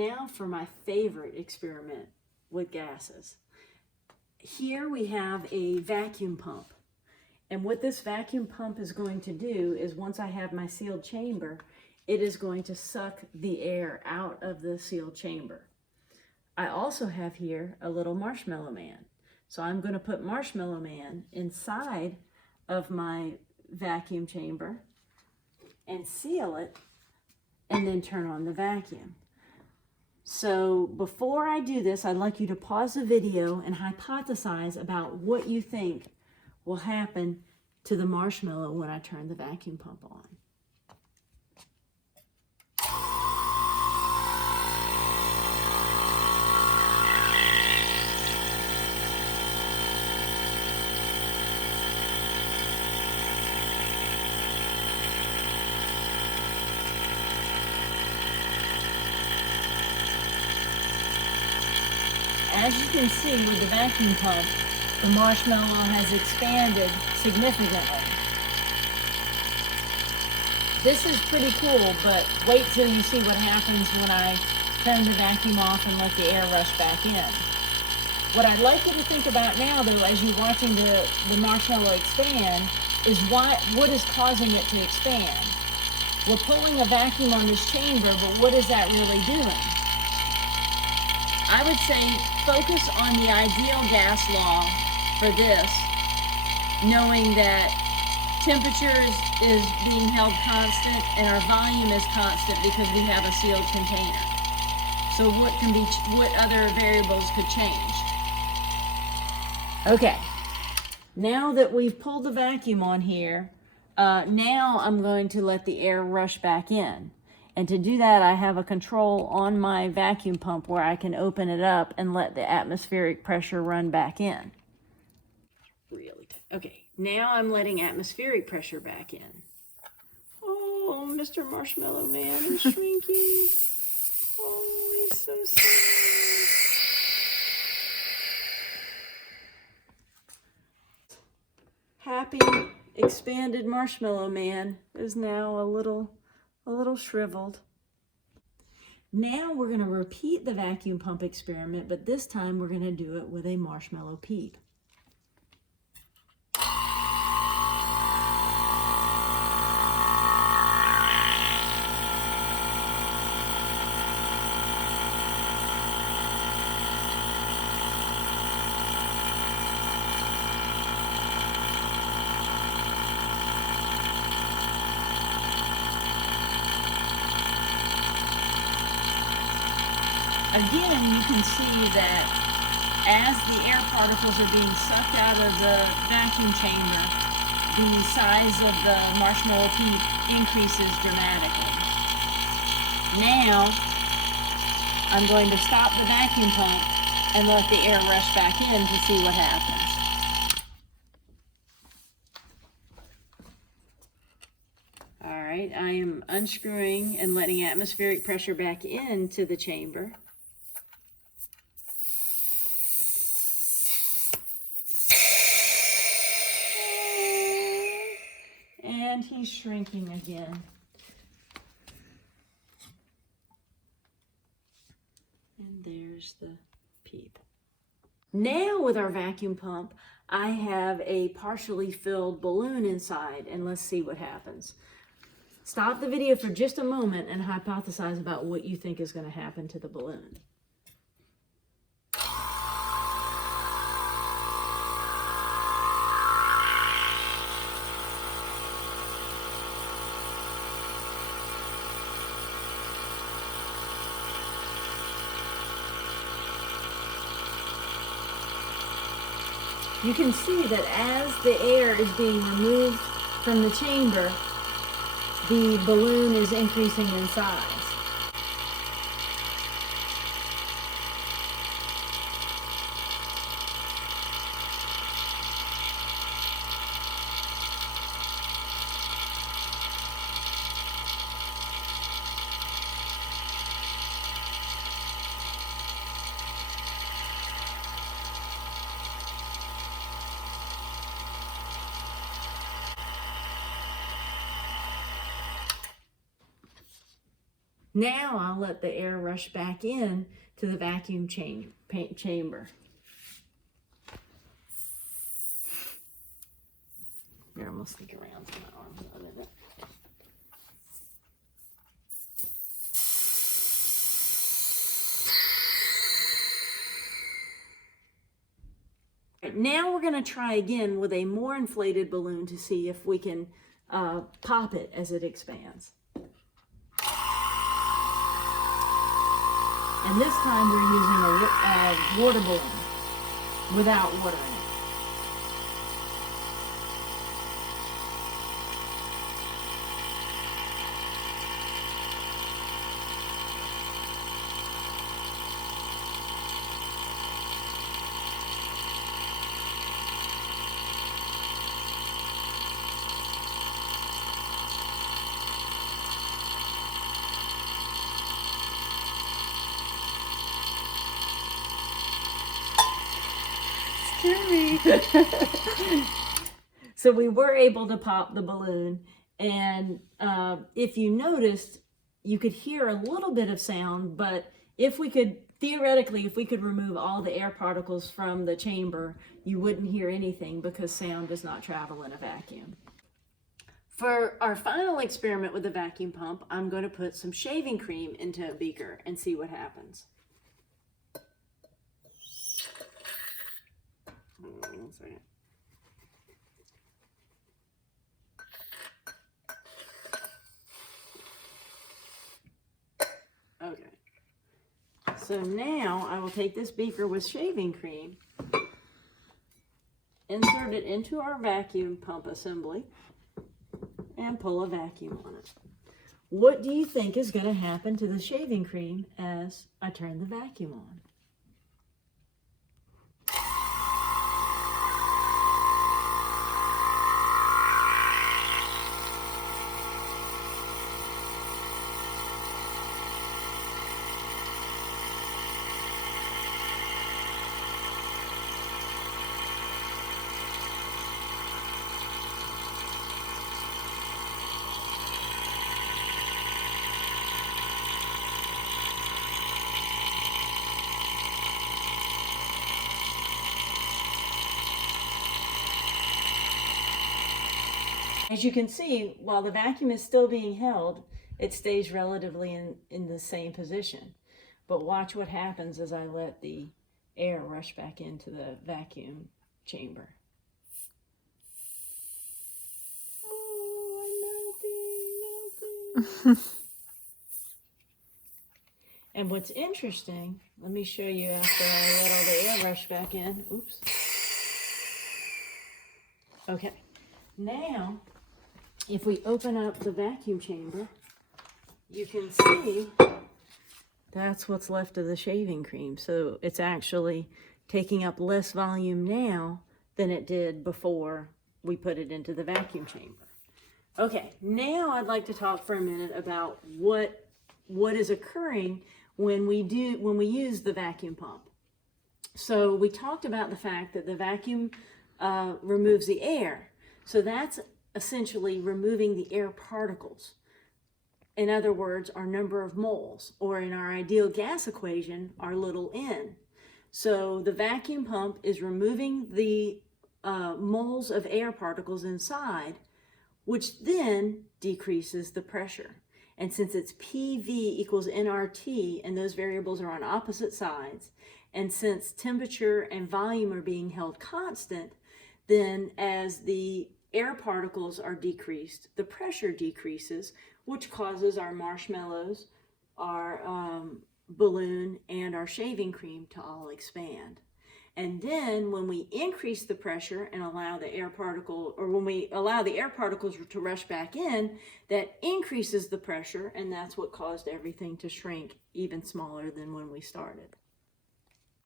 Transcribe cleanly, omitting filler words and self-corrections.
Now for my favorite experiment with gases. Here we have a vacuum pump. And what this vacuum pump is going to do is, once I have my sealed chamber, it is going to suck the air out of the sealed chamber. I also have here a little Marshmallow Man. So I'm going to put Marshmallow Man inside of my vacuum chamber and seal it, and then turn on the vacuum. So before I do this, I'd like you to pause the video and hypothesize about what you think will happen to the marshmallow when I turn the vacuum pump on. As you can see with the vacuum pump, the marshmallow has expanded significantly. This is pretty cool, but wait till you see what happens when I turn the vacuum off and let the air rush back in. What I'd like you to think about now, though, as you're watching the marshmallow expand, is what is causing it to expand. We're pulling a vacuum on this chamber, but what is that really doing? I would say focus on the ideal gas law for this, knowing that temperature is being held constant and our volume is constant because we have a sealed container. So what other variables could change? Okay, now that we've pulled the vacuum on here, now I'm going to let the air rush back in. And to do that, I have a control on my vacuum pump where I can open it up and let the atmospheric pressure run back in. Really tight. Okay, now I'm letting atmospheric pressure back in. Oh, Mr. Marshmallow Man is shrinking. Oh, he's so sad. Happy, expanded Marshmallow Man is now a little shriveled. Now we're going to repeat the vacuum pump experiment, but this time we're going to do it with a marshmallow peep. Again, you can see that as the air particles are being sucked out of the vacuum chamber, the size of the marshmallow peep increases dramatically. Now, I'm going to stop the vacuum pump and let the air rush back in to see what happens. All right, I am unscrewing and letting atmospheric pressure back into the chamber. And he's shrinking again. And there's the peep. Now with our vacuum pump, I have a partially filled balloon inside, and let's see what happens. Stop the video for just a moment and hypothesize about what you think is going to happen to the balloon. You can see that as the air is being removed from the chamber, the balloon is increasing in size. Now I'll let the air rush back in to the vacuum chamber. Here, I'm gonna sneak around so my arms are under that. Right, now we're going to try again with a more inflated balloon to see if we can pop it as it expands. And this time we're using a water balloon without water in it. So we were able to pop the balloon, and if you noticed, you could hear a little bit of sound, but if we could, theoretically, if we could remove all the air particles from the chamber, you wouldn't hear anything because sound does not travel in a vacuum. For our final experiment with the vacuum pump, I'm going to put some shaving cream into a beaker and see what happens. One second. Okay. So now I will take this beaker with shaving cream, insert it into our vacuum pump assembly, and pull a vacuum on it. What do you think is going to happen to the shaving cream as I turn the vacuum on? As you can see, while the vacuum is still being held, it stays relatively in the same position. But watch what happens as I let the air rush back into the vacuum chamber. Oh, I'm melting. And what's interesting, let me show you after I let all the air rush back in. Oops. Okay. Now, if we open up the vacuum chamber, you can see that's what's left of the shaving cream. So it's actually taking up less volume now than it did before we put it into the vacuum chamber. Okay, now I'd like to talk for a minute about what is occurring when we use the vacuum pump. So we talked about the fact that the vacuum removes the air. So that's essentially removing the air particles. In other words, our number of moles, or in our ideal gas equation, our little n. So the vacuum pump is removing the moles of air particles inside, which then decreases the pressure. And since it's PV equals nRT, and those variables are on opposite sides, and since temperature and volume are being held constant, then as the air particles are decreased, the pressure decreases, which causes our marshmallows, our balloon, and our shaving cream to all expand. And then when we increase the pressure and allow the air particle, or when we allow the air particles to rush back in, that increases the pressure, and that's what caused everything to shrink even smaller than when we started.